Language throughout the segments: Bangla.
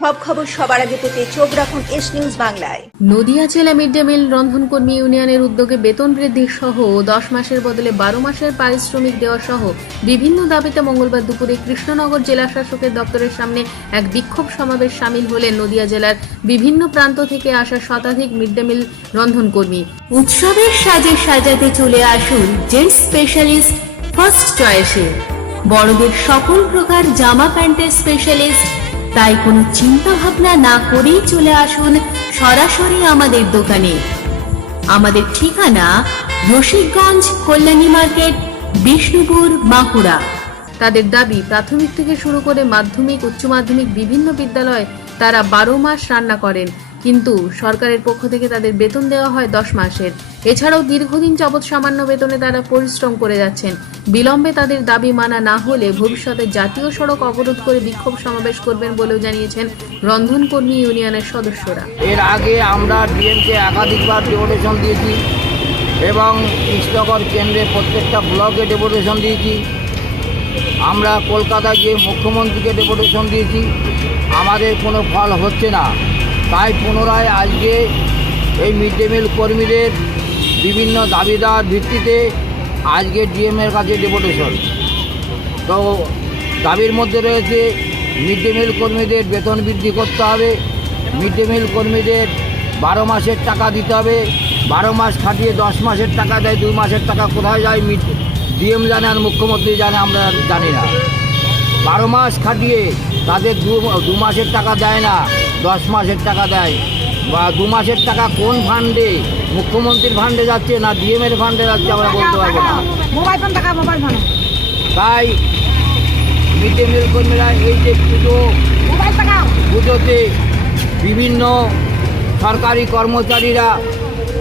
সব খবর সবার আগে পেতে চোখ রাখুন এস নিউজ বাংলায়। নদিয়া জেলা মিড ডে মিল রন্ধনকর্মী ইউনিয়নের উদ্যোগে বেতন বৃদ্ধি সহ 10 মাসের বদলে 12 মাসের পারিশ্রমিক দেওয়া সহ বিভিন্ন দাবিতে মঙ্গলবার দুপুরে কৃষ্ণনগর জেলা শাসকের দপ্তরের সামনে এক বিক্ষোভ সমাবেশ সামিল হলেন নদিয়া জেলার বিভিন্ন প্রান্ত থেকে আসা শতাধিক মিড ডে মিল রন্ধনকর্মী। উৎসবের সাজে সাজাতে চলে আসুন জেন্টস স্পেশালিস্ট ফার্স্ট চয়েসে, বড়দের সকল প্রকার জামা প্যান্টের স্পেশালিস্ট। তাই কোনো চিন্তা ভাবনা না করেই চলে আসুন সরাসরি আমাদের দোকানে। আমাদের ঠিকানা রসিকগঞ্জ, কল্যাণী মার্কেট, বিষ্ণুপুর, বাঁকুড়া। তাদের দাবি, প্রাথমিক থেকে শুরু করে মাধ্যমিক, উচ্চ মাধ্যমিক বিভিন্ন বিদ্যালয়ে তারা 12 মাস রান্না করেন, কিন্তু সরকারের পক্ষ থেকে তাদের বেতন দেওয়া হয় 10 মাসের। এছাড়াও দীর্ঘদিন যাবৎ সামান্য বেতনে তারা পরিশ্রম করে যাচ্ছেন। বিলম্বে তাদের দাবি মানা না হলে ভবিষ্যতে জাতীয় সড়ক অবরোধ করে বিক্ষোভ সমাবেশ করবেন বলেও জানিয়েছেন রন্ধনকর্মী ইউনিয়নের সদস্যরা। এর আগে আমরা ডিএমকে একাধিকবার ডেপুটেশন দিয়েছি এবং কৃষ্ণনগর কেন্দ্রে প্রত্যেকটা ব্লকে ডেপুটেশন দিয়েছি। আমরা কলকাতায় গিয়ে মুখ্যমন্ত্রীকে ডেপুটেশন দিয়েছি, আমাদের কোনো ফল হচ্ছে না। তাই পুনরায় আজকে এই মিড ডে মিল কর্মীদের বিভিন্ন দাবিদার ভিত্তিতে আজকে ডিএমের কাছে ডেপুটেশন। তো দাবির মধ্যে রয়েছে মিড ডে মিল কর্মীদের বেতন বৃদ্ধি করতে হবে, মিড ডে মিল কর্মীদের 12 মাসের টাকা দিতে হবে। 12 মাস খাটিয়ে 10 মাসের টাকা দেয়, 2 মাসের টাকা কোথায় যায় ডিএম জানে আর মুখ্যমন্ত্রী জানে, আমরা জানি না। 12 মাস খাটিয়ে তাদের 2 মাসের টাকা দেয় না, 10 মাসের টাকা দেয়। বা 2 মাসের টাকা কোন ফান্ডে, মুখ্যমন্ত্রীর ফান্ডে যাচ্ছে না ডিএমের ফান্ডে যাচ্ছে আমরা বলতে পারবো না। তাই মিড ডে মিল কর্মীরা এই যে পুজোতে বিভিন্ন সরকারি কর্মচারীরা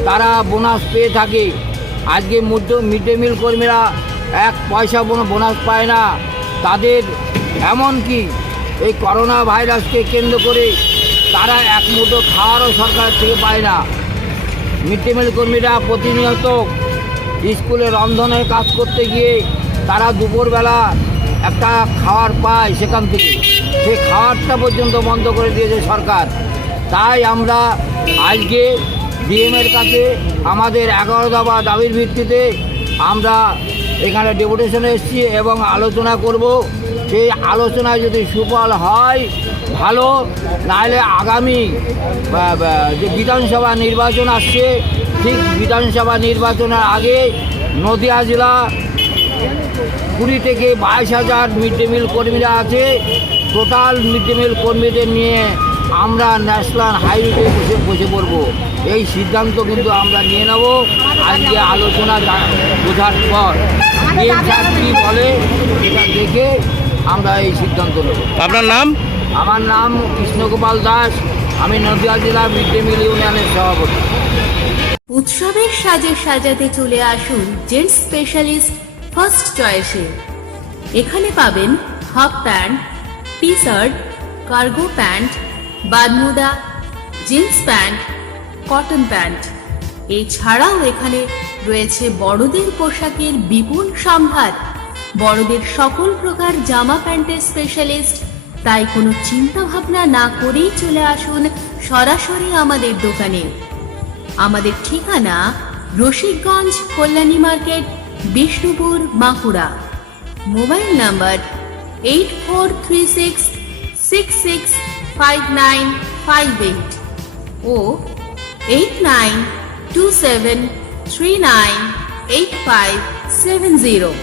তারা বোনাস পেয়ে থাকে, আজকে মিড ডে মিল কর্মীরা 1 পয়সা বোনাস পায় না। তাদের এমনকি এই করোনা ভাইরাসকে কেন্দ্র করে তারা এক মুঠো খাওয়ারও সরকার থেকে পায় না। মিড ডে মিল কর্মীরা প্রতিনিয়ত স্কুলে রন্ধনের কাজ করতে গিয়ে তারা দুপুরবেলা একটা খাবার পায়, সেখান থেকে সেই খাবারটা পর্যন্ত বন্ধ করে দিয়েছে সরকার। তাই আমরা আজকে ডিএমের কাছে আমাদের 11 দফা দাবির ভিত্তিতে আমরা এখানে ডেপুটেশনে এসেছি এবং আলোচনা করব। সেই আলোচনায় যদি সুফল হয় ভালো, নাহলে আগামী যে বিধানসভা নির্বাচন আসছে, ঠিক বিধানসভা নির্বাচনের আগে নদিয়া জেলা 20 থেকে 22,000 মিড ডে মিল কর্মীরা আছে। টোটাল মিড ডে মিল কর্মীদের নিয়ে আমরা ন্যাশনাল হাইওয়ে বসে পড়ব। এই সিদ্ধান্ত কিন্তু আমরা নিয়ে নেব আজকে আলোচনা বোঝার পর। কী বলে এটা দেখে আমরা এই সিদ্ধান্ত নেব। আপনার নাম? আমার নাম কৃষ্ণগোপাল দাস, আমি নদিয়া জেলা মিড ডে মিল ইউনিয়নের সভাপতি। উৎসবের সাজে সাজাতে চলে আসুন জেন্টস স্পেশালিস্ট ফার্স্ট চয়েসে। এখানে পাবেন half pant, T shirt, cargo pant, Bermuda, jeans pant, cotton pant. এছাড়াও এখানে রয়েছে বড়দের পোশাকের বিপুল সম্ভার, বড়দের সকল প্রকার জামা প্যান্টের স্পেশালিস্ট। তাই কোনো চিন্তা ভাবনা না করেই চলে আসুন সরাসরি আমাদের দোকানে। আমাদের ঠিকানা Rasikganj, Kalyani market, Bishnupur, Bankura. Mobile number 8436665958 ও 8927398570।